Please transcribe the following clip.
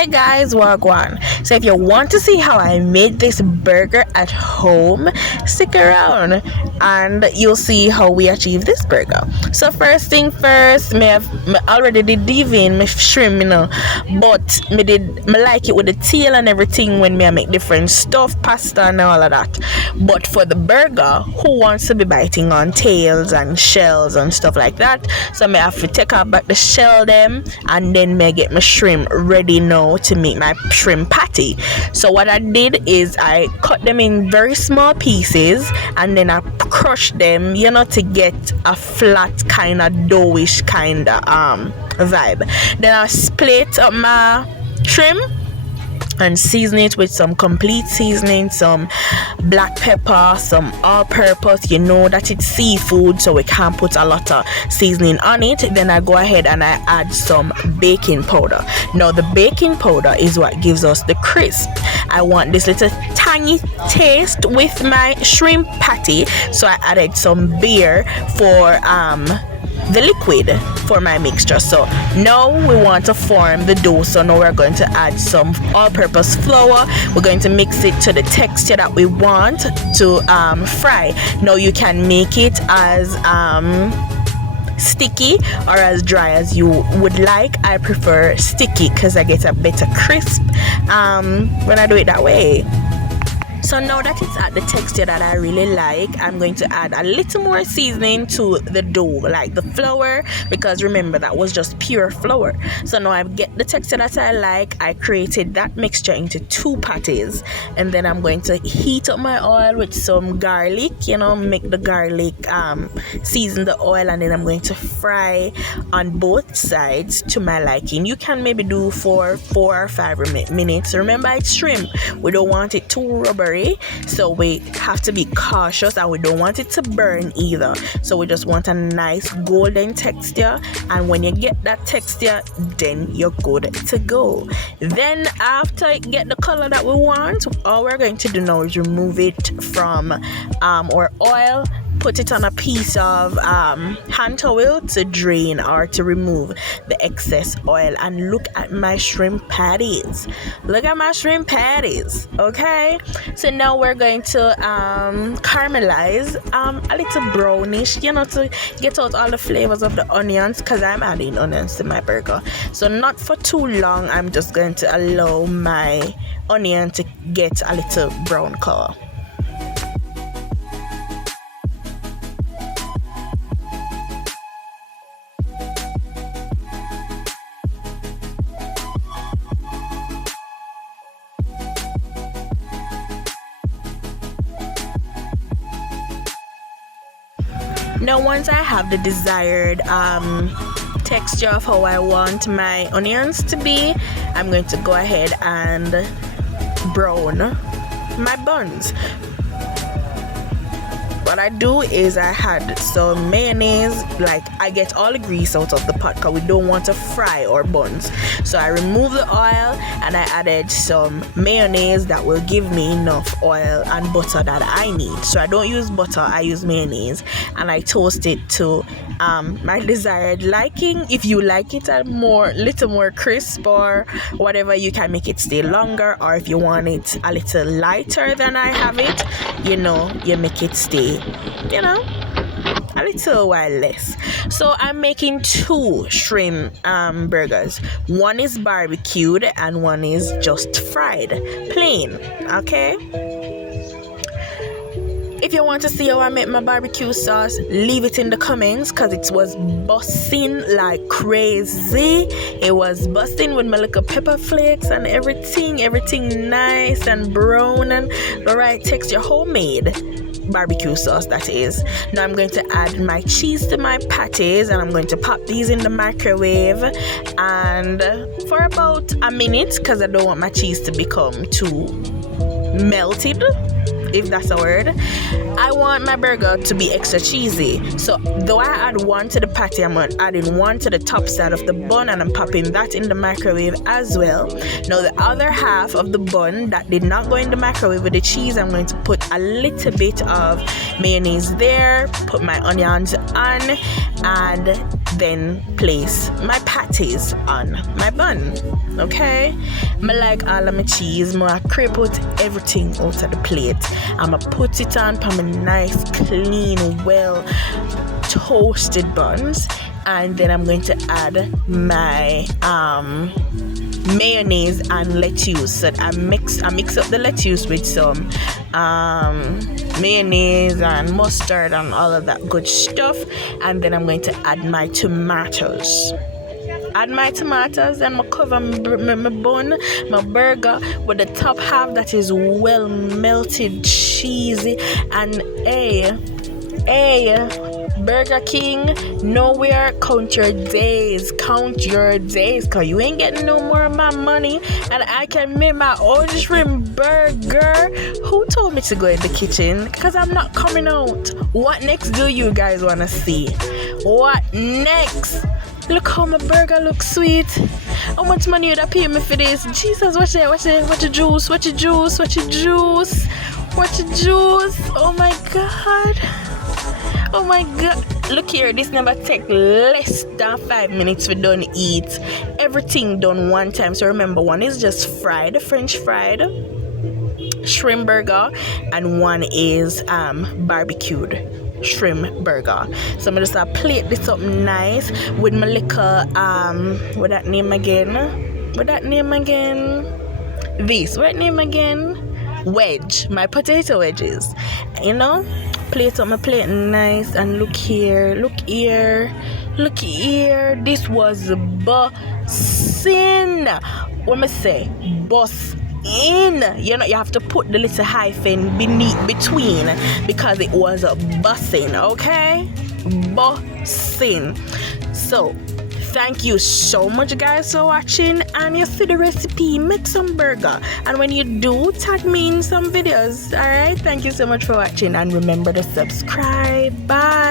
Hey guys, wagwan. So if you want to see how I made this burger at home, stick around and you'll see how we achieve this burger. So first thing first, me already did deveined my shrimp, but me like it with the tail and everything when I make different stuff, pasta and all of that. But for the burger, who wants to be biting on tails and shells and stuff like that? So me have to take out back the shell them and then me get my shrimp ready now to make my shrimp patty. So what I did is I cut them in very small pieces and then I crushed them, to get a flat kind of doughish kind of vibe. Then I split up my shrimp and season it with some complete seasoning, some black pepper, some all-purpose. You know that it's seafood, so we can't put a lot of seasoning on it. Then I go ahead and I add some baking powder. Now the baking powder is what gives us the crisp. I want this little tangy taste with my shrimp patty, so I added some beer for the liquid for my mixture. So now we want to form the dough, so now we're going to add some all-purpose flour. We're going to mix it to the texture that we want to fry. Now you can make it as sticky or as dry as you would like. I prefer sticky because I get a better crisp when I do it that way. So now that it's at the texture that I really like, I'm going to add a little more seasoning to the dough, like the flour, because remember that was just pure flour. So now I get the texture that I like. I created that mixture into 2 patties, and then I'm going to heat up my oil with some garlic, make the garlic season the oil, and then I'm going to fry on both sides to my liking. You can maybe do for 4 or 5 minutes. Remember, it's shrimp, we don't want it too rubbery, so we have to be cautious, and we don't want it to burn either. So we just want a nice golden texture, and when you get that texture, then you're good to go. Then after it get the color that we want, all we're going to do now is remove it from our oil, put it on a piece of hand towel to drain or to remove the excess oil. And look at my shrimp patties. Look at my shrimp patties. Okay, so now we're going to caramelize a little brownish, to get out all the flavors of the onions, because I'm adding onions to my burger. So not for too long, I'm just going to allow my onion to get a little brown color. Now once I have the desired texture of how I want my onions to be, I'm going to go ahead and brown my buns. What I do is I had some mayonnaise, like I get all the grease out of the pot because we don't want to fry our buns. So I remove the oil and I added some mayonnaise that will give me enough oil and butter that I need. So I don't use butter, I use mayonnaise, and I toast it to my desired liking. If you like it a little more crisp or whatever, you can make it stay longer, or if you want it a little lighter than I have it, you make it stay a little while less. So I'm making 2 shrimp burgers. One is barbecued and one is just fried plain. Okay, if you want to see how I make my barbecue sauce, leave it in the comments, because it was busting like crazy. It was busting with my little pepper flakes and everything nice and brown and the right texture, homemade barbecue sauce that is. Now I'm going to add my cheese to my patties, and I'm going to pop these in the microwave and for about a minute, because I don't want my cheese to become too melted, if that's a word. I want my burger to be extra cheesy, so though I add 1 to the patty, I'm adding 1 to the top side of the bun, and I'm popping that in the microwave as well. Now the other half of the bun that did not go in the microwave with the cheese, I'm going to put a little bit of mayonnaise there, put my onions on, and then place my patties on my bun. Okay, I like all of my cheese. I crepe out everything out of the plate. I'ma put it on my nice, clean, well toasted buns, and then I'm going to add my mayonnaise and lettuce. So I mix up the lettuce with some mayonnaise and mustard and all of that good stuff, and then I'm going to add my tomatoes. And I cover my bun, my burger with the top half that is well melted, cheesy, and Burger King, nowhere, count your days, cause you ain't getting no more of my money, and I can make my own shrimp burger. Who told me to go in the kitchen? Because I'm not coming out. What next do you guys want to see? What next? Look how my burger looks sweet. How much money would I pay me for this? Jesus, watch the juice. Oh my god. Look here, this never take less than 5 minutes for done eat. Everything done one time. So remember, one is just fried, French fried shrimp burger, and one is barbecued shrimp burger. So I'm just plate this up nice with my little what that name again? Wedge, my potato wedges. You know, plate up my plate nice, and look here. This was bussin'. What am I say? Boss in, you know, you have to put the little hyphen between because it was a bussin', okay? Bussin'. So thank you so much guys for watching, and you see the recipe, make some burger, and when you do, tag me in some videos. All right, thank you so much for watching, and remember to subscribe. Bye.